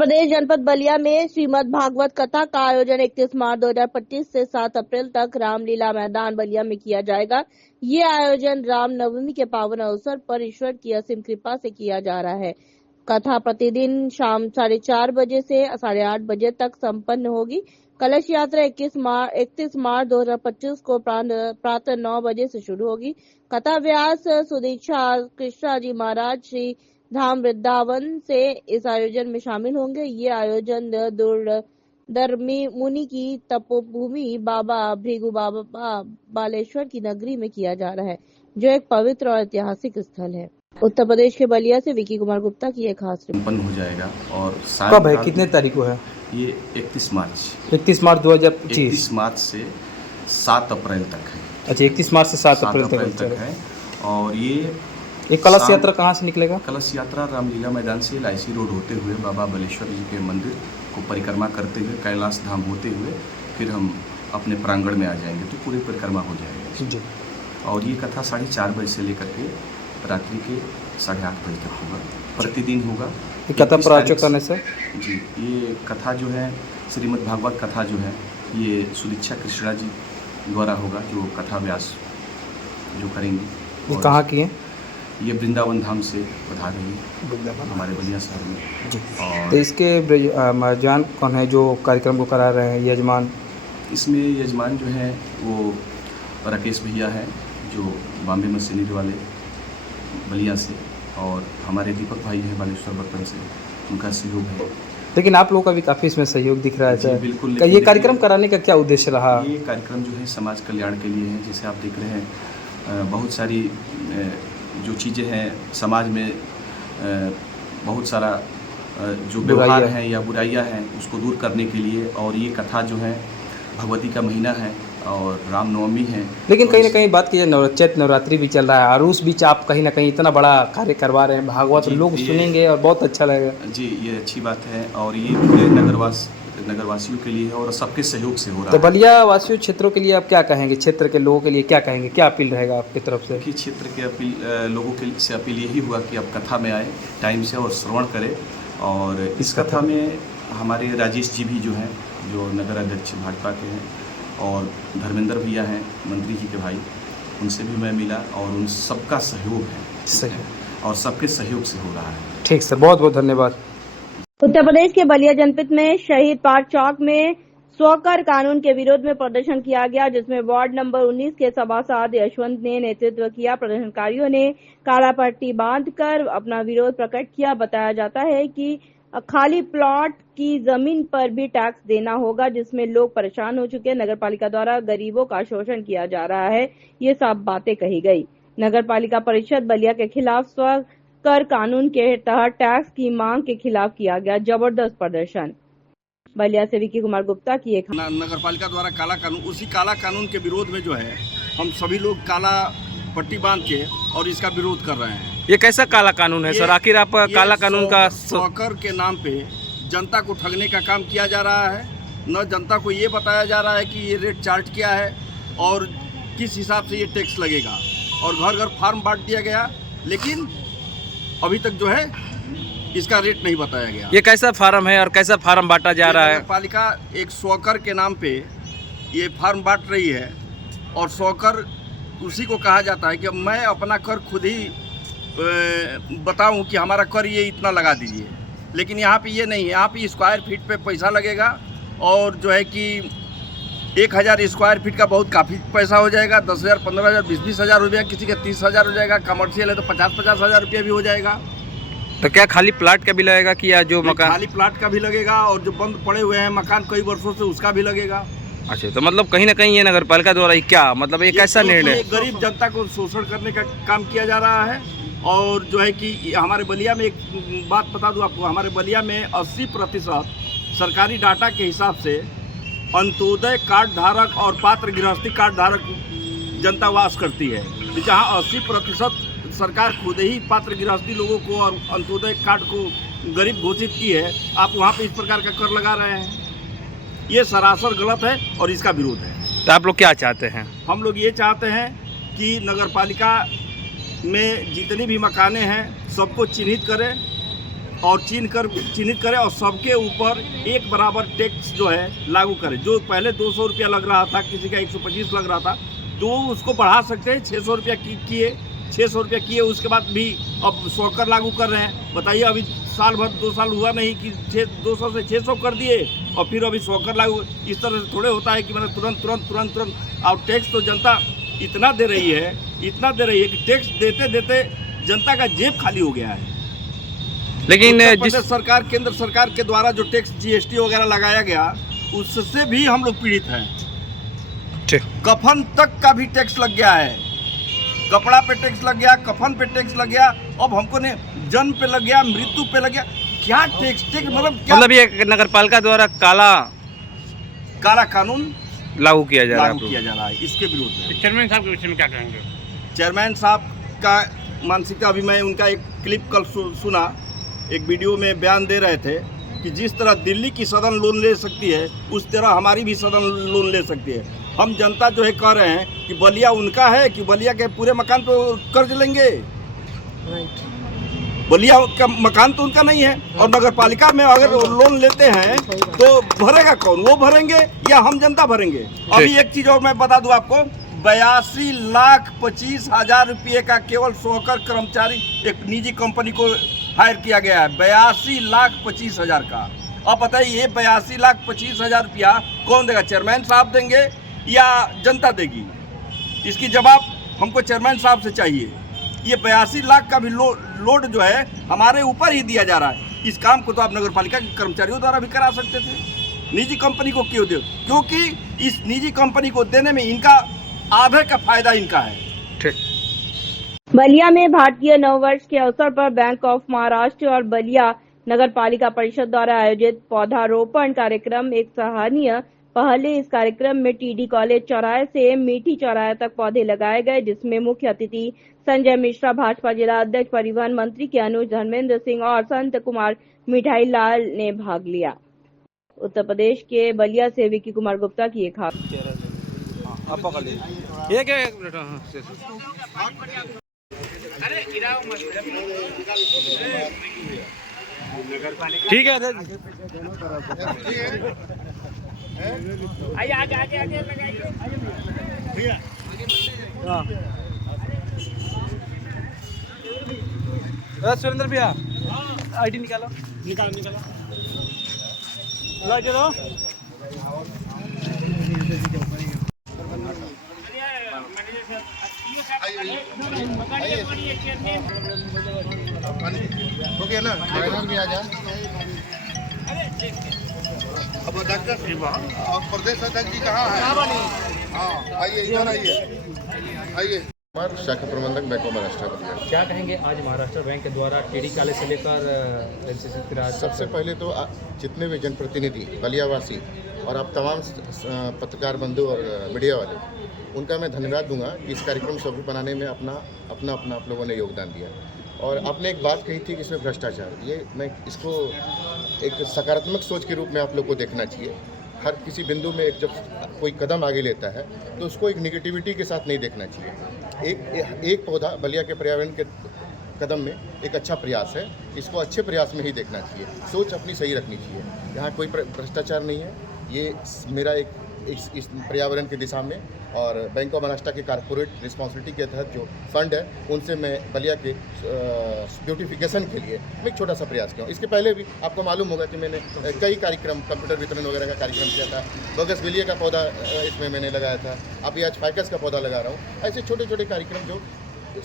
प्रदेश जनपद बलिया में श्रीमद् भागवत कथा का आयोजन 31 मार्च 2025 से 7 अप्रैल तक रामलीला मैदान बलिया में किया जाएगा। ये आयोजन राम नवमी के पावन अवसर पर ईश्वर की असीम कृपा से किया जा रहा है। कथा प्रतिदिन शाम 4:30 बजे से 8:30 बजे तक संपन्न होगी। कलश यात्रा 31 मार्च 2025 को प्रातः 9 बजे से शुरू होगी। कथा व्यास सुदीक्षा कृष्णा जी महाराज श्री धाम वृंदावन से इस आयोजन में शामिल होंगे। ये आयोजन दुर्धर्मी मुनि की तपोभूमि बाबा भृगु बाबा बालेश्वर की नगरी में किया जा रहा है, जो एक पवित्र और ऐतिहासिक स्थल है। उत्तर प्रदेश के बलिया से विकी कुमार गुप्ता की एक खास रिपोर्ट। संपन्न हो जाएगा। और कब है, कितने तारीख को है? ये 31 मार्च 2025। 31 मार्च से 7 अप्रैल तक है। अच्छा, 31 मार्च से 7 अप्रैल तक है। और ये कलश यात्रा कहाँ से निकलेगा? कलश यात्रा रामलीला मैदान से LIC रोड होते हुए बाबा बालेश्वर जी के मंदिर को परिक्रमा करते हुए कैलाश धाम होते हुए फिर हम अपने प्रांगण में आ जाएंगे, तो पूरी परिक्रमा हो जाएगी जी। और ये कथा 4:30 बजे से लेकर के रात्रि के 8:30 बजे तक होगा, प्रतिदिन होगा। कथा प्रायोजक करने से जी, ये कथा जो है श्रीमद् भागवत कथा जो है ये सुदीक्षा कृष्णा जी द्वारा होगा, जो कथा व्यास जो करेंगे। ये कहाँ की है? ये वृंदावन धाम से पधार रही है हमारे बलिया शहर में जी। और तो इसके यजमान कौन है जो कार्यक्रम को करा रहे हैं? यजमान इसमें यजमान जो है वो राकेश भैया है, जो बॉम्बे मशीनरी वाले बलिया से, और हमारे दीपक भाई हैं बालेश्वर बर्तन से, उनका सहयोग है। लेकिन आप लोगों का भी काफ़ी इसमें सहयोग दिख रहा है। बिल्कुल। ये कार्यक्रम कराने का क्या उद्देश्य रहा? ये कार्यक्रम जो है समाज कल्याण के लिए है। जैसे आप देख रहे हैं बहुत सारी जो चीज़ें हैं समाज में, बहुत सारा जो व्यवहार हैं या बुराइयां हैं उसको दूर करने के लिए। और ये कथा जो है भगवती का महीना है और रामनवमी है। लेकिन कहीं ना कहीं बात की जाए, चैत्र नवरात्रि भी चल रहा है और उस बीच आप कहीं ना कहीं इतना बड़ा कार्य करवा रहे हैं भागवत, लोग सुनेंगे और बहुत अच्छा लगेगा जी। ये अच्छी बात है और ये पूरे नगरवासियों के लिए है और सबके सहयोग से हो रहा है। तो है। बलिया वासियों क्षेत्रों के लिए आप क्या कहेंगे? क्षेत्र के लोगों के लिए क्या कहेंगे? क्या अपील रहेगा आपकी तरफ से? कि क्षेत्र के लोगों के से अपील यही हुआ कि आप कथा में आए टाइम से और श्रवण करें। और इस कथा में हमारे राजेश जी भी जो हैं, जो नगर अध्यक्ष भाजपा के हैं, और धर्मेंद्र भैया हैं मंत्री जी के भाई, उनसे भी मैं मिला और उन सबका सहयोग है। सही। और सबके सहयोग से हो रहा है। ठीक सर, बहुत बहुत धन्यवाद। उत्तर प्रदेश के बलिया जनपद में शहीद पार्क चौक में स्वकर कानून के विरोध में प्रदर्शन किया गया, जिसमें वार्ड नंबर 19 के सभासद यशवंत ने नेतृत्व किया। प्रदर्शनकारियों ने काला पट्टी बांधकर अपना विरोध प्रकट किया। बताया जाता है कि खाली प्लॉट की जमीन पर भी टैक्स देना होगा, जिसमें लोग परेशान हो चुके हैं। नगरपालिका द्वारा गरीबों का शोषण किया जा रहा है, ये सब बातें कही गई। नगरपालिका परिषद बलिया के खिलाफ स्वकर कानून के तहत टैक्स की मांग के खिलाफ किया गया जबरदस्त प्रदर्शन। बलिया से विकी कुमार गुप्ता की एक। नगरपालिका द्वारा काला कानून, उसी काला कानून के विरोध में जो है हम सभी लोग काला पट्टी बांध के और इसका विरोध कर रहे हैं। ये कैसा काला कानून है सर? आखिर आप काला कानून का स्वकर के नाम पे जनता को ठगने का काम किया जा रहा है। न जनता को ये बताया जा रहा है कि ये रेट चार्ट क्या है और किस हिसाब से ये टैक्स लगेगा, और घर घर फार्म बांट दिया गया, लेकिन अभी तक जो है इसका रेट नहीं बताया गया। ये कैसा फार्म है और कैसा फार्म बांटा जा रहा है? नगरपालिका एक स्वकर के नाम पे ये फार्म बांट रही है, और स्वकर उसी को कहा जाता है कि मैं अपना कर खुद ही बताऊं कि हमारा कर ये इतना लगा दीजिए। लेकिन यहाँ पे ये नहीं है, यहाँ पे स्क्वायर फीट पे पैसा लगेगा, और जो है कि 1000 स्क्वायर फीट का बहुत काफ़ी पैसा हो जाएगा। 10,000, 15,000, 20,000 हज़ार रुपया, किसी का 30,000 हो जाएगा। कमर्शियल है तो 50,000 हज़ार रुपया भी हो जाएगा। तो क्या खाली प्लाट का भी लगेगा कि या जो मकान? खाली प्लाट का भी लगेगा, और जो बंद पड़े हुए हैं मकान कई वर्षों से उसका भी लगेगा। अच्छा, तो मतलब कहीं ना कहीं ये नगरपालिका द्वारा क्या मतलब ये कैसा निर्णय? गरीब जनता को शोषण करने का काम किया जा रहा है। और जो है कि हमारे बलिया में एक बात बता दूं आपको, हमारे बलिया में 80% सरकारी डाटा के हिसाब से अंत्योदय कार्ड धारक और पात्र गृहस्थी कार्ड धारक जनता वास करती है। जहाँ 80% सरकार खुद ही पात्र गृहस्थी लोगों को और अंत्योदय कार्ड को गरीब घोषित की है, आप वहाँ पे इस प्रकार का कर लगा रहे हैं। ये सरासर गलत है और इसका विरोध है। तो आप लोग क्या चाहते हैं? हम लोग ये चाहते हैं कि नगरपालिका में जितनी भी मकाने हैं सबको चिन्हित करें और चिन्हित करें और सबके ऊपर एक बराबर टैक्स जो है लागू करें। जो पहले 200 रुपया लग रहा था, किसी का 125 लग रहा था, तो उसको बढ़ा सकते हैं। 600 रुपया किए, 600 रुपया किए, उसके बाद भी अब 100 कर लागू कर रहे हैं। बताइए, अभी साल भर 2 साल हुआ नहीं कि 200 से 600 कर दिए और फिर अभी 100 कर लागू। इस तरह से थोड़े होता है कि मतलब तुरंत। और टैक्स तो जनता इतना दे रही है कि टैक्स देते देते जनता का जेब खाली हो गया है। लेकिन जिस सरकार, केंद्र सरकार के द्वारा जो टैक्स GST वगैरह लगाया गया, उससे भी हम लोग पीड़ित हैं। कफन तक का भी टैक्स लग गया है। कपड़ा पे टैक्स लग गया, कफन पे टैक्स लग गया, अब हमको ने जन्म पे लग गया, मृत्यु पे लग गया। क्या टैक्स मतलब ये नगरपालिका द्वारा काला कानून लागू किया जा रहा है। इसके विरोध में चेयरमैन साहब के विषय में क्या कहेंगे? चेयरमैन साहब का मानसिकता, अभी मैं उनका एक क्लिप कल सुना, एक वीडियो में बयान दे रहे थे कि जिस तरह दिल्ली की सदन लोन ले सकती है, उस तरह हमारी भी सदन लोन ले सकती है। हम जनता जो है कह रहे हैं कि बलिया उनका है कि बलिया के पूरे मकान पे कर्ज लेंगे। बलिया का मकान तो उनका नहीं है, और नगर पालिका में अगर लोन लेते हैं तो भरेगा कौन? वो भरेंगे या हम जनता भरेंगे? अभी एक चीज और मैं बता दूं आपको, 82,25,000 रुपये का केवल सोकर कर्मचारी एक निजी कंपनी को हायर किया गया है। 82,25,000 का। अब बताइए, 82,25,000 रुपया कौन देगा? चेयरमैन साहब देंगे या जनता देगी? इसकी जवाब हमको चेयरमैन साहब से चाहिए। ये 82 लाख का भी लोड जो है हमारे ऊपर ही दिया जा रहा है। इस काम को तो आप नगर पालिका के कर्मचारियों द्वारा भी करा सकते थे। निजी कंपनी को क्यों दे? क्योंकि इस निजी कंपनी को देने में इनका आधे का फायदा इनका है। ठीक। बलिया में भारतीय नववर्ष के अवसर पर बैंक ऑफ महाराष्ट्र और बलिया नगर पालिका परिषद द्वारा आयोजित पौधारोपण कार्यक्रम एक सराहनीय पहल। इस कार्यक्रम में TD कॉलेज चौराहे से मीठी चौराहे तक पौधे लगाए गए, जिसमें मुख्य अतिथि संजय मिश्रा, भाजपा जिला अध्यक्ष, परिवहन मंत्री के अनुज धर्मेंद्र सिंह और संत कुमार मिठाई लाल ने भाग लिया। उत्तर प्रदेश के बलिया से विकी कुमार गुप्ता की एक खास। ठीक है, सुरेंद्र भैया ID निकालो। हो गया ना, भी आ जाए। अब डॉक्टर प्रदेश अध्यक्ष जी कहाँ है? हाँ, आइए, इधर आइए। शाखा प्रबंधक बैंक ऑफ महाराष्ट्र। क्या कहेंगे आज महाराष्ट्र बैंक के द्वारा TD कॉलेज से लेकर NCC? सबसे पहले तो जितने भी जनप्रतिनिधि बलियावासी और आप तमाम पत्रकार बंधु और मीडिया वाले, उनका मैं धन्यवाद दूंगा कि इस कार्यक्रम सफल बनाने में अपना आप लोगों ने योगदान दिया। और आपने एक बात कही थी कि इसमें भ्रष्टाचार, ये मैं इसको एक सकारात्मक सोच के रूप में आप लोग को देखना चाहिए। हर किसी बिंदु में जब कोई कदम आगे लेता है तो उसको एक निगेटिविटी के साथ नहीं देखना चाहिए। एक पौधा बलिया के पर्यावरण के कदम में एक अच्छा प्रयास है, इसको अच्छे प्रयास में ही देखना चाहिए। सोच अपनी सही रखनी चाहिए। यहाँ कोई भ्रष्टाचार नहीं है। ये मेरा इस पर्यावरण की दिशा में और बैंक ऑफ महाराष्ट्र के कारपोरेट रिस्पॉन्सिबिलिटी के तहत जो फंड है, उनसे मैं बलिया के ब्यूटिफिकेशन के लिए मैं एक छोटा सा प्रयास किया हूँ। इसके पहले भी आपको मालूम होगा कि मैंने कई कार्यक्रम, कंप्यूटर वितरण वगैरह का कार्यक्रम किया था। बगस बिलिया का पौधा इसमें मैंने लगाया था। अभी आज फाइकस का पौधा लगा रहा हूँ। ऐसे छोटे छोटे कार्यक्रम जो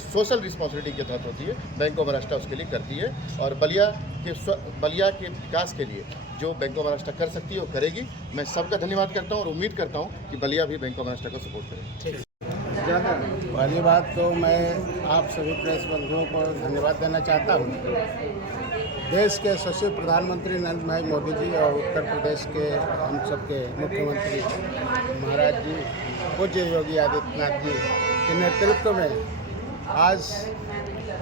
सोशल रिस्पॉन्सिबिलिटी के तहत होती है, बैंक ऑफ महाराष्ट्र उसके लिए करती है। और बलिया के विकास के लिए जो बैंक ऑफ महाराष्ट्र कर सकती है वो करेगी। मैं सबका धन्यवाद करता हूँ और उम्मीद करता हूँ कि बलिया भी बैंक ऑफ महाराष्ट्र को सपोर्ट करेगी। पहली बात तो मैं आप सभी प्रेस बंधुओं को धन्यवाद देना चाहता हूँ। देश के यशस्वी प्रधानमंत्री नरेंद्र भाई मोदी जी और उत्तर प्रदेश के हम सबके मुख्यमंत्री महाराज जी, पूज्य योगी आदित्यनाथ जी के नेतृत्व में आज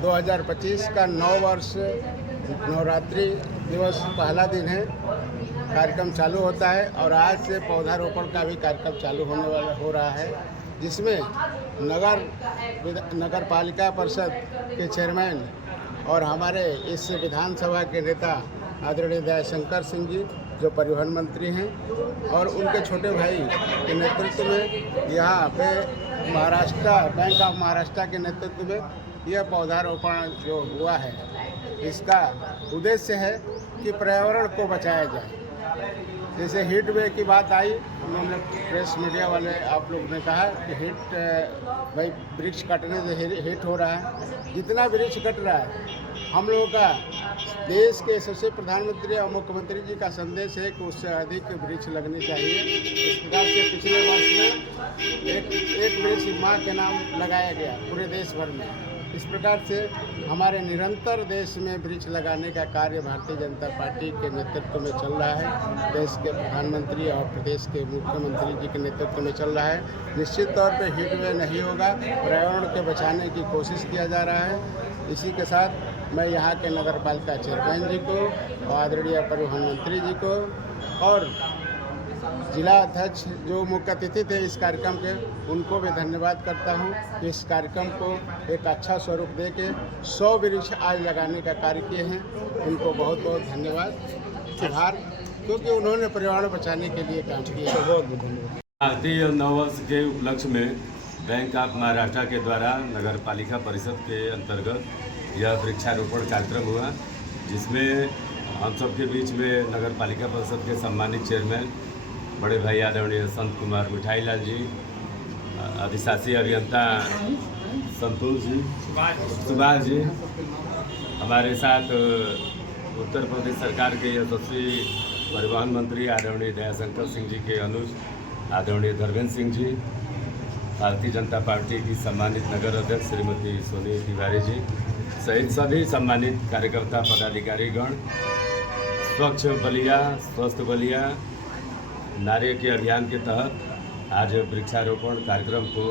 2025 का 9 वर्ष नवरात्रि दिवस पहला दिन है। कार्यक्रम चालू होता है और आज से पौधारोपण का भी कार्यक्रम चालू हो रहा है, जिसमें नगर पालिका परिषद के चेयरमैन और हमारे इस विधानसभा के नेता आदरणीय दयाशंकर सिंह जी जो परिवहन मंत्री हैं और उनके छोटे भाई के नेतृत्व में यहाँ पे बैंक ऑफ महाराष्ट्र के नेतृत्व में यह पौधारोपण जो हुआ है, इसका उद्देश्य है कि पर्यावरण को बचाया जाए। जैसे हीट वेव की बात आई, उन्होंने प्रेस मीडिया वाले आप लोग ने कहा कि भाई वृक्ष काटने से हीट हो रहा है। जितना वृक्ष कट रहा है, हम लोगों का देश के यशस्वी प्रधानमंत्री और मुख्यमंत्री जी का संदेश है कि उससे अधिक वृक्ष लगने चाहिए। इस प्रकार से पिछले वर्ष में एक वृक्ष माँ के नाम लगाया गया पूरे देश भर में। इस प्रकार से हमारे निरंतर देश में वृक्ष लगाने का कार्य भारतीय जनता पार्टी के नेतृत्व में चल रहा है। देश के प्रधानमंत्री और प्रदेश के मुख्यमंत्री जी के नेतृत्व में चल रहा है। निश्चित तौर पे हीट वेव नहीं होगा, पर्यावरण के बचाने की कोशिश किया जा रहा है। इसी के साथ मैं यहाँ के नगर पालिका चेयरमैन जी को और आदरणीय परिवहन मंत्री जी को और जिला अध्यक्ष जो मुख्य अतिथि थे इस कार्यक्रम के, उनको भी धन्यवाद करता हूँ कि इस कार्यक्रम को एक अच्छा स्वरूप दे के 100 वृक्ष आज लगाने का कार्य किए हैं। उनको बहुत बहुत धन्यवाद, सुधार, क्योंकि उन्होंने पर्यावरण बचाने के लिए काम किया। बहुत बहुत धन्यवाद। भारतीय नववर्ष के उपलक्ष्य में बैंक ऑफ महाराष्ट्र के द्वारा नगर पालिका परिषद के अंतर्गत यह वृक्षारोपण कार्यक्रम हुआ, जिसमें हम सबके बीच में नगर पालिका परिषद के सम्मानित चेयरमैन बड़े भाई आदरणीय संत कुमार मिठाई लाल जी, अधिशासी अभियंता संतोष जी, सुभाष जी, हमारे साथ उत्तर प्रदेश सरकार के यशस्वी परिवहन मंत्री आदरणीय दयाशंकर सिंह जी के अनुज आदरणीय धर्मेंद्र सिंह जी, भारतीय जनता पार्टी की सम्मानित नगर अध्यक्ष श्रीमती सोनी तिवारी जी सहित सभी सम्मानित कार्यकर्ता पदाधिकारीगण, स्वच्छ बलिया स्वस्थ बलिया नारे के अभियान के तहत आज वृक्षारोपण कार्यक्रम को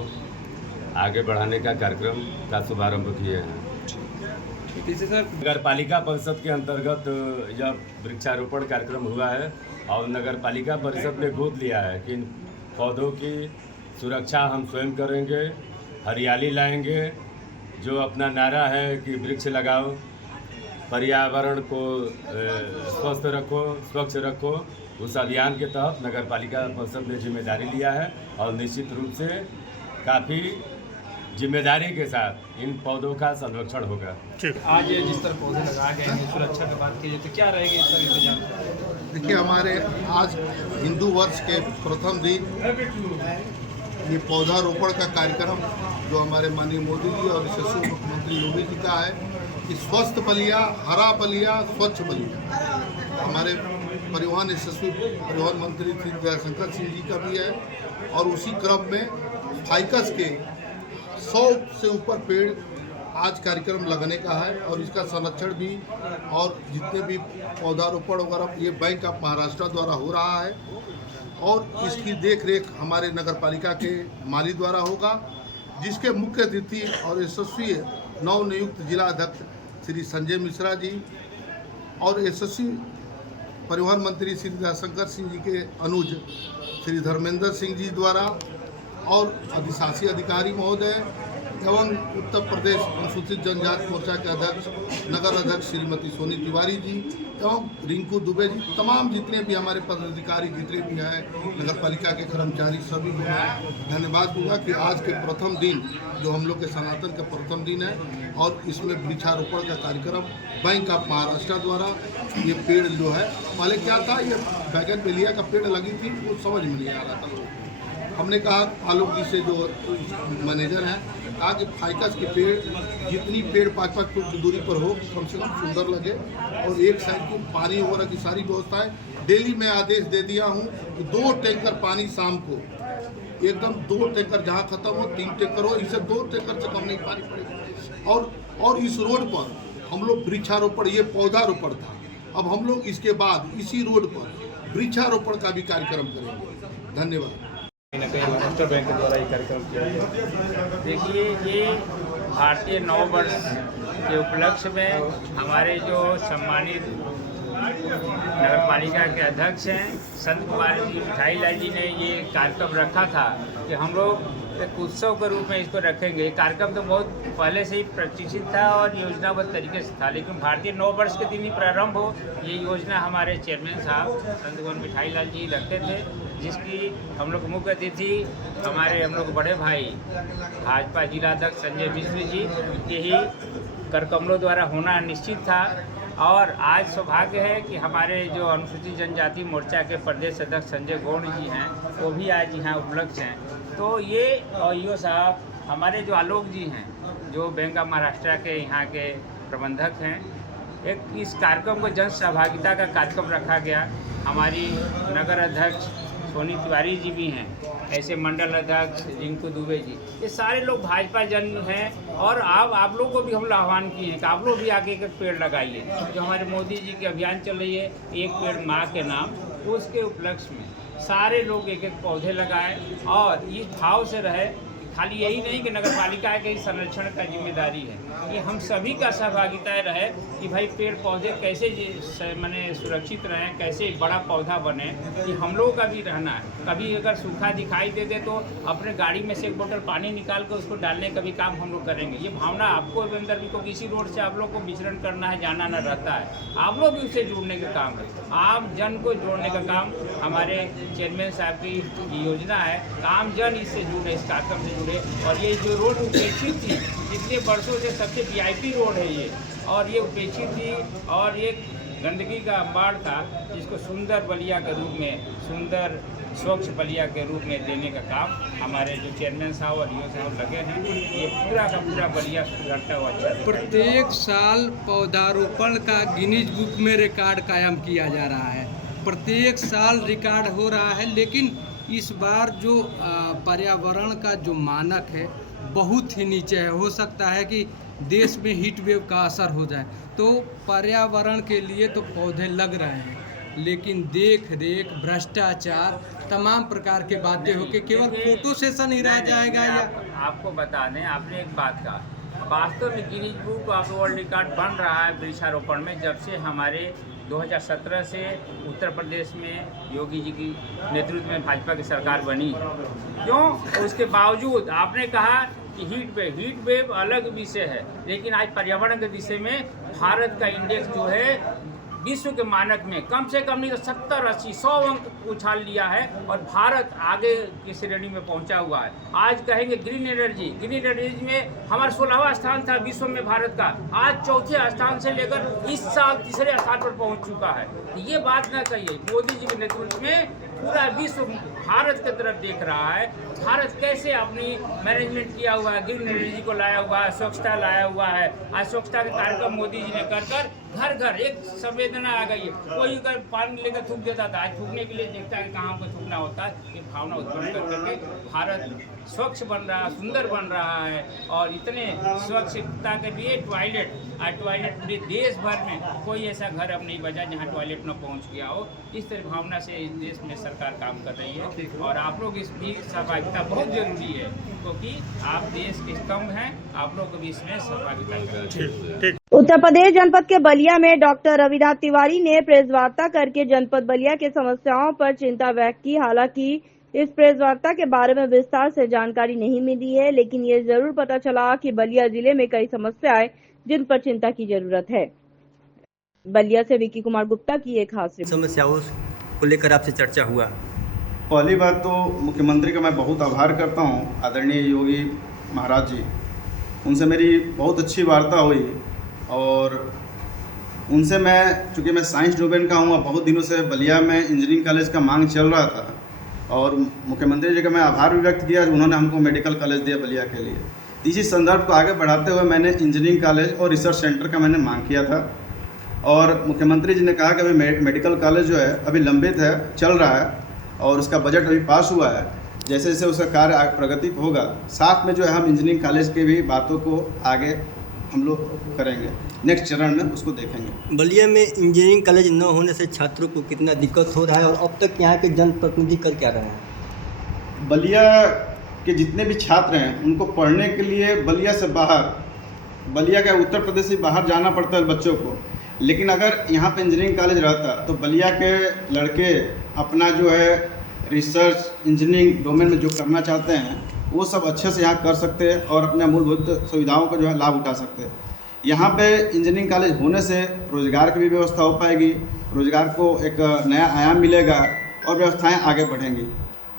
आगे बढ़ाने का कार्यक्रम का शुभारंभ किए हैं। नगर पालिका परिषद के अंतर्गत यह वृक्षारोपण कार्यक्रम हुआ है और नगर पालिका परिषद ने गोद लिया है कि इन पौधों की सुरक्षा हम स्वयं करेंगे, हरियाली लाएंगे। जो अपना नारा है कि वृक्ष लगाओ, पर्यावरण को स्वस्थ रखो, स्वच्छ रखो, उस अभियान के तहत नगर पालिका परिषद ने जिम्मेदारी लिया है और निश्चित रूप से काफ़ी जिम्मेदारी के साथ इन पौधों का संरक्षण होगा। आज जिस तरह पौधे लगाए गए हैं, सुरक्षा की बात की तो क्या रहेगी इस तरह इंतजाम? देखिए, हमारे आज हिंदू वर्ष के प्रथम दिन ये पौधारोपण का कार्यक्रम जो हमारे माननीय मोदी जी और यशस्वी मुख्यमंत्री योगी जी का है कि स्वस्थ बलिया, हरा बलिया, स्वच्छ बलिया। हमारे परिवहन यशस्वी परिवहन मंत्री श्री दयाशंकर सिंह जी का भी है और उसी क्रम में फाइकस के 100 से ऊपर पेड़ आज कार्यक्रम लगने का है और इसका संरक्षण भी और जितने भी पौधारोपण वगैरह ये बैंक ऑफ महाराष्ट्र द्वारा हो रहा है और इसकी देखरेख हमारे नगर पालिका के माली द्वारा होगा, जिसके मुख्य अतिथि और यशस्वी नवनियुक्त जिला अध्यक्ष श्री संजय मिश्रा जी और यशस्वी परिवहन मंत्री श्री दयाशंकर सिंह जी के अनुज श्री धर्मेंद्र सिंह जी द्वारा और अधिशासी अधिकारी महोदय एवं उत्तर प्रदेश अनुसूचित जनजाति मोर्चा के अध्यक्ष नगर अध्यक्ष श्रीमती सोनी तिवारी जी एवं रिंकू दुबे जी, तमाम जितने भी हमारे पदाधिकारी जितने भी हैं नगर पालिका के कर्मचारी, सभी को मैं धन्यवाद दूंगा कि आज के प्रथम दिन जो हम लोग के सनातन का प्रथम दिन है और इसमें वृक्षारोपण का कार्यक्रम बैंक ऑफ महाराष्ट्र द्वारा ये पेड़ जो है, पहले क्या था ये बैगन बेलिया का पेड़ लगी थी, वो समझ में नहीं आ रहा था। हमने कहा आलोक जी से जो मैनेजर हैं, कहा कि फाइकस के पेड़ जितनी पेड़ 5-5 फुट की दूरी पर हो कम से कम सुंदर लगे और एक साइड की पानी वगैरह की सारी व्यवस्था है। डेली मैं आदेश दे दिया हूँ कि 2 टैंकर पानी शाम को एकदम 2 टैंकर जहाँ खत्म हो 3 टैंकर हो, इसे 2 टैंकर से कम नहीं पानी पड़ेगा। और इस रोड पर हम लोग वृक्षारोपण, ये पौधारोपण था, अब हम लोग इसके बाद इसी रोड पर वृक्षारोपण का भी कार्यक्रम करेंगे। धन्यवाद। महाराष्ट्र बैंक के द्वारा ये कार्यक्रम किया गया। देखिए, ये भारतीय नववर्ष के उपलक्ष्य में हमारे जो सम्मानित नगर पालिका के अध्यक्ष हैं संत कुमार जी मिठाई लाल जी ने ये कार्यक्रम रखा था कि हम लोग एक उत्सव के रूप में इसको रखेंगे। कार्यक्रम तो बहुत पहले से ही प्रतिष्ठित था और योजनाबद्ध तरीके से था, लेकिन भारतीय नव वर्ष के दिन ही प्रारंभ हो, ये योजना हमारे चेयरमैन साहब संत गौर मिठाई लाल जी रखते थे, जिसकी हम लोग मुख्य अतिथि हमारे हम लोग बड़े भाई भाजपा जिलाध्यक्ष संजय मिश्र जी के ही कर कमलों द्वारा होना निश्चित था। और आज सौभाग्य है कि हमारे जो अनुसूचित जनजाति मोर्चा के प्रदेश अध्यक्ष संजय गौड़ जी हैं, वो भी आज यहाँ उपलब्ध हैं। तो ये और ईओ साहब हमारे जो आलोक जी हैं, जो बैंक ऑफ महाराष्ट्र के यहाँ के प्रबंधक हैं, एक इस कार्यक्रम को जन सहभागिता का कार्यक्रम रखा गया। हमारी नगर अध्यक्ष सोनी तिवारी जी भी हैं, ऐसे मंडल अध्यक्ष रिंकू दुबे जी, ये सारे लोग भाजपा जन हैं। और आप लोग को भी हम लोग आह्वान किए हैं कि आप लोग भी आगे एक पेड़ लगाइए। जो हमारे मोदी जी के अभियान चल रही है एक पेड़ माँ के नाम, उसके उपलक्ष्य में सारे लोग एक एक पौधे लगाएं और इस भाव से रहे। खाली यही नहीं कि नगर पालिका के संरक्षण का जिम्मेदारी है, ये हम सभी का सहभागिता रहे कि भाई पेड़ पौधे कैसे माने सुरक्षित रहें, कैसे बड़ा पौधा बने, कि हम लोगों का भी रहना है। कभी अगर सूखा दिखाई दे दे तो अपने गाड़ी में से एक बोतल पानी निकाल कर उसको डालने का भी काम हम लोग करेंगे। ये भावना आपको अंदर भी, को किसी रोड से आप लोग को विचरण करना है, जाना न रहता है, आप लोग भी उससे जुड़ने का काम है। आम जन को जोड़ने का काम हमारे चेयरमैन साहब की योजना है, आम जन इससे जुड़े, इस कार्यक्रम से जुड़े। और ये जो रोड उपेक्षित थी इतने वर्षों से, सबसे वीआईपी रोड है ये, और ये उपेक्षित थी और ये गंदगी का अंबार था, जिसको सुंदर बलिया के रूप में, सुंदर स्वच्छ बलिया के रूप में देने का काम हमारे जो चेयरमैन साहब और ईओ साहब लगे हैं। ये पूरा का पूरा बलिया सुधरता हुआ अच्छा। प्रत्येक साल पौधारोपण का गिनीज बुक में रिकॉर्ड कायम किया जा रहा है, प्रत्येक साल रिकॉर्ड हो रहा है। लेकिन इस बार जो पर्यावरण का जो मानक है बहुत ही नीचे है। हो सकता है कि देश में हीट वेव का असर हो जाए, तो पर्यावरण के लिए तो पौधे लग रहे हैं, लेकिन देख रेख, भ्रष्टाचार, तमाम प्रकार के बातें होकर केवल फोटो सेशन ही रह जाएगा। या आपको बता दें, आपने एक बात कहा, वास्तव में Guinness book of world record बन रहा है वृक्षारोपण में, जब से हमारे 2017 से उत्तर प्रदेश में योगी जी की नेतृत्व में भाजपा की सरकार बनी। क्यों? उसके बावजूद आपने कहा कि हीट वेव अलग विषय है, लेकिन आज पर्यावरण के विषय में भारत का इंडेक्स जो है विश्व के मानक में कम से कम नहीं तो 70, 80, 100 अंक उछाल लिया है और भारत आगे की श्रेणी में पहुंचा हुआ है। आज कहेंगे ग्रीन एनर्जी में हमारा 16वां स्थान था विश्व में भारत का, आज चौथे स्थान से लेकर इस साल तीसरे स्थान पर पहुंच चुका है। ये बात ना कहिए, मोदी जी के नेतृत्व में पूरा विश्व भारत की तरफ देख रहा है। भारत कैसे अपनी मैनेजमेंट किया हुआ है, ग्रीन एनर्जी को लाया हुआ है, स्वच्छता लाया हुआ है। आज स्वच्छता के कार्यक्रम मोदी जी ने कर घर घर एक संवेदना आ गई है। कोई अगर पानी लेकर थूक देता था, आज थूकने के लिए देखता है कि कहाँ पर थूकना होता है। ये भावना उत्पन्न करके भारत स्वच्छ बन रहा है, सुंदर बन रहा है। और इतने स्वच्छता के लिए टॉयलेट पूरे देश भर में कोई ऐसा घर अब नहीं बचा जहाँ टॉयलेट न पहुँच गया हो। इस तरह भावना से इस देश में सरकार काम कर रही है और आप लोग इसकी सहभागिता बहुत जरूरी है, क्योंकि आप देश के स्तंभ हैं, आप लोग भी इसमें सहभागिता करें। उत्तर प्रदेश जनपद के बलिया में डॉक्टर रविनाथ तिवारी ने प्रेस वार्ता करके जनपद बलिया के समस्याओं पर चिंता व्यक्त की। हालांकि इस प्रेस वार्ता के बारे में विस्तार से जानकारी नहीं मिली है, लेकिन ये जरूर पता चला कि बलिया जिले में कई समस्याएं जिन पर चिंता की जरूरत है। बलिया से विकी कुमार गुप्ता की एक खास रिपोर्ट। समस्याओं को लेकर आपसे चर्चा हुआ। पहली बात तो मुख्यमंत्री का मैं बहुत आभार करता हूँ, आदरणीय योगी महाराज जी, उनसे मेरी बहुत अच्छी वार्ता हुई। और उनसे चूँकि मैं साइंस डोमेन का हूँ, बहुत दिनों से बलिया में इंजीनियरिंग कॉलेज का मांग चल रहा था और मुख्यमंत्री जी का मैं आभार भी व्यक्त किया, उन्होंने हमको मेडिकल कॉलेज दिया बलिया के लिए। इसी संदर्भ को आगे बढ़ाते हुए मैंने इंजीनियरिंग कॉलेज और रिसर्च सेंटर का मैंने मांग किया था और मुख्यमंत्री जी ने कहा कि अभी मेडिकल कॉलेज जो है अभी लंबित है, चल रहा है और उसका बजट अभी पास हुआ है। जैसे जैसे उसका कार्य प्रगति होगा, साथ में जो है हम इंजीनियरिंग कॉलेज की भी बातों को आगे हम लोग करेंगे, नेक्स्ट चरण में उसको देखेंगे। बलिया में इंजीनियरिंग कॉलेज न होने से छात्रों को कितना दिक्कत हो रहा है और अब तक यहाँ के जनप्रतिनिधि कर क्या रहे हैं? बलिया के जितने भी छात्र हैं उनको पढ़ने के लिए बलिया से बाहर, बलिया का उत्तर प्रदेश से बाहर जाना पड़ता है बच्चों को। लेकिन अगर यहाँ पे इंजीनियरिंग कॉलेज रहता तो बलिया के लड़के अपना जो है रिसर्च इंजीनियरिंग डोमेन में जो करना चाहते हैं वो सब अच्छे से यहाँ कर सकते हैं और अपने मूलभूत सुविधाओं का जो है लाभ उठा सकते हैं। यहाँ पे इंजीनियरिंग कॉलेज होने से रोज़गार की भी व्यवस्था हो पाएगी, रोज़गार को एक नया आयाम मिलेगा और व्यवस्थाएं आगे बढ़ेंगी।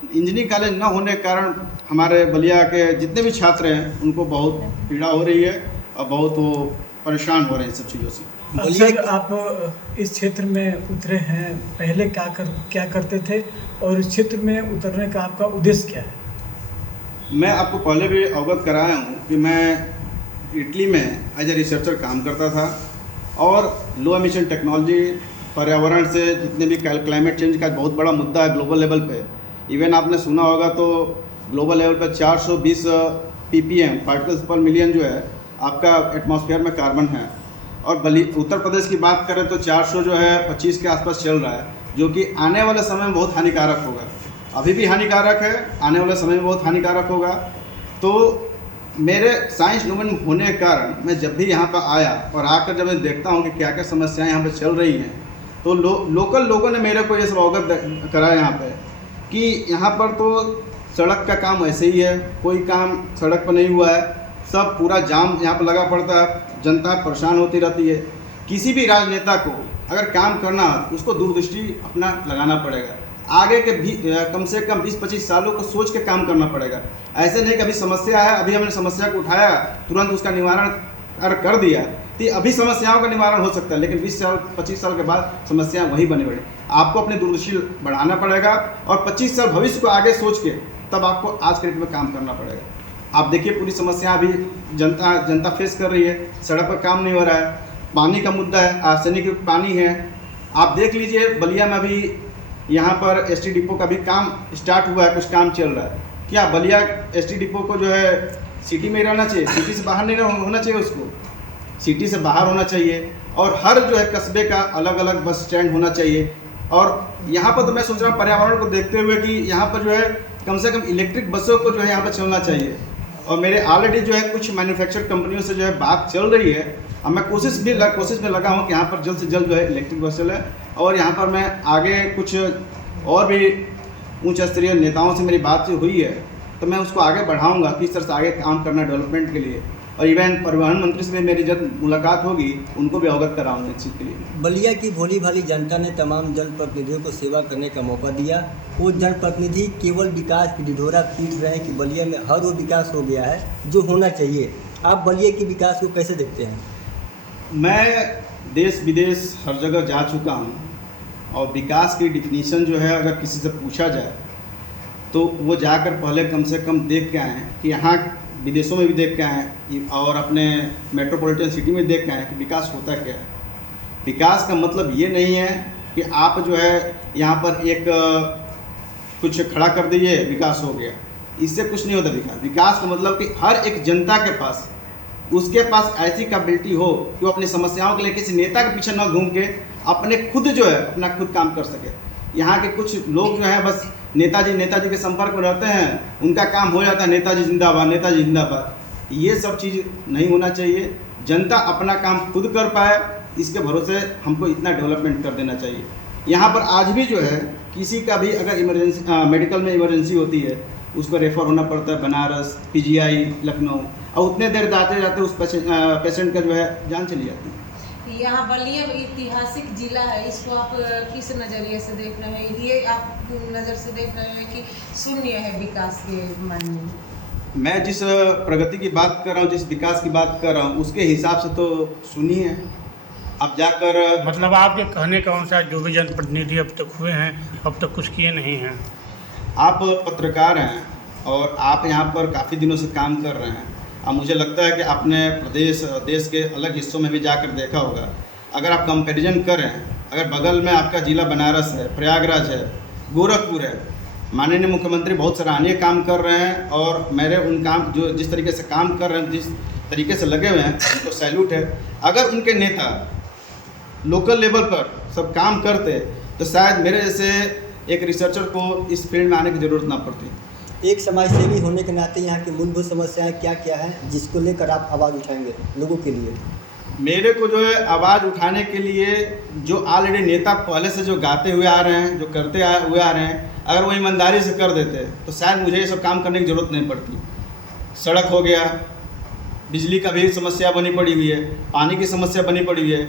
इंजीनियरिंग कॉलेज न होने के कारण हमारे बलिया के जितने भी छात्र हैं उनको बहुत पीड़ा हो रही है और बहुत वो परेशान हो रहे हैं इन सब चीज़ों से। सर, आप इस क्षेत्र में उतरे हैं, पहले क्या करते थे और इस क्षेत्र में उतरने का आपका उद्देश्य क्या है? मैं आपको पहले भी अवगत कराया हूँ कि मैं इटली में एज ए रिसर्चर काम करता था और लो एमिशन टेक्नोलॉजी, पर्यावरण से जितने भी क्लाइमेट चेंज का बहुत बड़ा मुद्दा है ग्लोबल लेवल पे। इवन आपने सुना होगा तो ग्लोबल लेवल पे 420 ppm पार्टिकल्स पर मिलियन जो है आपका एटमॉस्फेयर में कार्बन है। और उत्तर प्रदेश की बात करें तो 400 जो है 25 के आसपास चल रहा है, जो कि आने वाले समय में बहुत हानिकारक होगा। अभी भी हानिकारक है, आने वाले समय में बहुत हानिकारक होगा। तो मेरे साइंस डोमेन होने के कारण मैं जब भी यहाँ पर आया और आकर जब मैं देखता हूँ कि क्या क्या समस्याएं यहाँ पर चल रही हैं, तो लोकल लोगों ने मेरे को ये सब अवगत कराया यहाँ पे कि यहाँ पर तो सड़क का काम वैसे ही है, कोई काम सड़क पर नहीं हुआ है, सब पूरा जाम यहाँ पर लगा पड़ता है, जनता परेशान होती रहती है। किसी भी राजनेता को अगर काम करना उसको दूरदृष्टि अपना लगाना पड़ेगा, आगे के भी कम से कम 20-25 सालों को सोच के काम करना पड़ेगा। ऐसे नहीं कि अभी समस्या है, अभी हमने समस्या को उठाया, तुरंत उसका निवारण कर दिया, तो अभी समस्याओं का निवारण हो सकता है, लेकिन 20 साल 25 साल के बाद समस्याएं वही बनी बढ़ी। आपको अपनी दूरदृष्टि बढ़ाना पड़ेगा और 25 साल भविष्य को आगे सोच के तब आपको आज के डेट में काम करना पड़ेगा। आप देखिए पूरी समस्या अभी जनता फेस कर रही है, सड़क पर काम नहीं हो रहा है, पानी का मुद्दा है, आर्सेनिक पानी है। आप देख लीजिए बलिया में अभी यहाँ पर एसटी डिपो का भी काम स्टार्ट हुआ है, कुछ काम चल रहा है। क्या बलिया एसटी डिपो को जो है सिटी में रहना चाहिए, सिटी से बाहर नहीं होना चाहिए, उसको सिटी से बाहर होना चाहिए। और हर जो है कस्बे का अलग अलग बस स्टैंड होना चाहिए। और यहाँ पर तो मैं सोच रहा हूँ पर्यावरण को देखते हुए कि यहाँ पर जो है कम से कम इलेक्ट्रिक बसों को जो है यहाँ पर चलना चाहिए। और मेरे ऑलरेडी जो है कुछ मैन्युफैक्चर कंपनियों से जो है बात चल रही है, अब मैं कोशिश में लगा हूँ कि यहाँ पर जल्द से जल्द जो है इलेक्ट्रिक बस चले। और यहाँ पर मैं आगे कुछ और भी उच्च स्तरीय नेताओं से मेरी बात हुई है, तो मैं उसको आगे बढ़ाऊँगा कि इस तरह से आगे काम करना डेवलपमेंट के लिए। और इवन परिवहन मंत्री से भी मेरी जब मुलाकात होगी उनको भी अवगत कराऊंगा इस चीज़ के लिए। बलिया की भोली भाली जनता ने तमाम जनप्रतिनिधियों को सेवा करने का मौका दिया। वो जनप्रतिनिधि केवल विकास की ढिढोरा पीट रहे हैं कि बलिया में हर वो विकास हो गया है जो होना चाहिए। आप बलिया के विकास को कैसे देखते हैं? मैं देश विदेश हर जगह जा चुका हूँ और विकास की डिफिनीशन जो है अगर किसी से पूछा जाए तो वो जाकर पहले कम से कम देख के आएँ कि यहाँ विदेशों में भी देख के आए और अपने मेट्रोपॉलिटन सिटी में देख के आए कि विकास होता क्या है। विकास का मतलब ये नहीं है कि आप जो है यहाँ पर एक कुछ खड़ा कर दीजिए विकास हो गया, इससे कुछ नहीं होता। विकास का मतलब कि हर एक जनता के पास उसके पास ऐसी कैपेबिलिटी हो कि वो अपनी समस्याओं के लिए किसी नेता के पीछे न घूम के अपने खुद जो है अपना खुद काम कर सके। यहाँ के कुछ लोग जो हैं बस नेताजी के संपर्क में रहते हैं, उनका काम हो जाता है नेताजी जिंदाबाद। ये सब चीज़ नहीं होना चाहिए। जनता अपना काम खुद कर पाए, इसके भरोसे हमको इतना डेवलपमेंट कर देना चाहिए। यहाँ पर आज भी जो है किसी का भी अगर इमरजेंसी मेडिकल में इमरजेंसी होती है उसको रेफ़र होना पड़ता है बनारस, PGI लखनऊ, और उतने देर जाते जाते उस पेशेंट का जो है जान चली जाती है। यहाँ बलिया ऐतिहासिक जिला है, इसको आप किस नज़रिए से देख रहे हैं? ये आप नज़र से देख रहे हैं कि शून्य है विकास के मायने में? मैं जिस प्रगति की बात कर रहा हूँ, जिस विकास की बात कर रहा हूँ, उसके हिसाब से तो सुनिए है। अब जाकर मतलब आपके कहने का अनुसार जो भी जनप्रतिनिधि अब तक हुए हैं अब तक कुछ किए नहीं हैं। आप पत्रकार हैं और आप यहाँ पर काफ़ी दिनों से काम कर रहे हैं। अब मुझे लगता है कि आपने प्रदेश देश के अलग हिस्सों में भी जाकर देखा होगा। अगर आप कंपैरिजन करें, अगर बगल में आपका ज़िला बनारस है, प्रयागराज है, गोरखपुर है, माननीय मुख्यमंत्री बहुत सराहनीय काम कर रहे हैं और मेरे उन काम जो जिस तरीके से काम कर रहे हैं, जिस तरीके से लगे हुए हैं, उनको सैल्यूट है। अगर उनके नेता लोकल लेवल पर सब काम करते तो शायद मेरे जैसे एक रिसर्चर को इस फील्ड में आने की ज़रूरत ना पड़ती। एक समाजसेवी होने के नाते यहाँ की मूलभूत समस्याएं क्या क्या हैं जिसको लेकर आप आवाज़ उठाएंगे लोगों के लिए? मेरे को जो है आवाज़ उठाने के लिए जो ऑलरेडी नेता पहले से जो गाते हुए आ रहे हैं, जो करते हुए आ रहे हैं, अगर वो ईमानदारी से कर देते तो शायद मुझे ये सब काम करने की ज़रूरत नहीं पड़ती। सड़क हो गया, बिजली का भी समस्या बनी पड़ी हुई है, पानी की समस्या बनी पड़ी हुई है,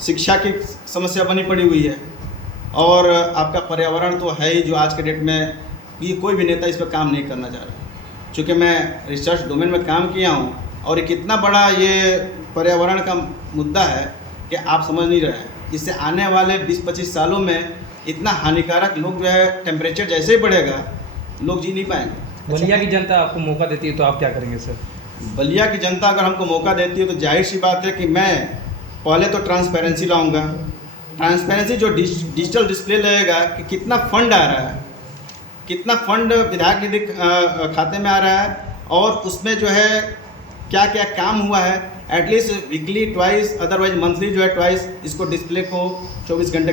शिक्षा की समस्या बनी पड़ी हुई है, और आपका पर्यावरण तो है ही, जो आज के डेट में ये कोई भी नेता इस पर काम नहीं करना चाह रहा। चूँकि मैं रिसर्च डोमेन में काम किया हूँ और एक इतना बड़ा ये पर्यावरण का मुद्दा है कि आप समझ नहीं रहे हैं। इससे आने वाले 20-25 सालों में इतना हानिकारक, लोग जो है टेम्परेचर जैसे ही बढ़ेगा लोग जी नहीं पाएंगे। बलिया की जनता आपको मौका देती है तो आप क्या करेंगे सर? बलिया की जनता अगर हमको मौका देती है तो जाहिर सी बात है कि मैं पहले तो ट्रांसपेरेंसी लाऊंगा। ट्रांसपेरेंसी जो डिजिटल डिस्प्ले लगेगा कि कितना फंड आ रहा है, कितना फंड विधायक निधि खाते में आ रहा है, और उसमें जो है क्या क्या काम हुआ है, at least weekly twice, otherwise monthly जो है ट्वाइस, इसको डिस्प्ले को 24 घंटे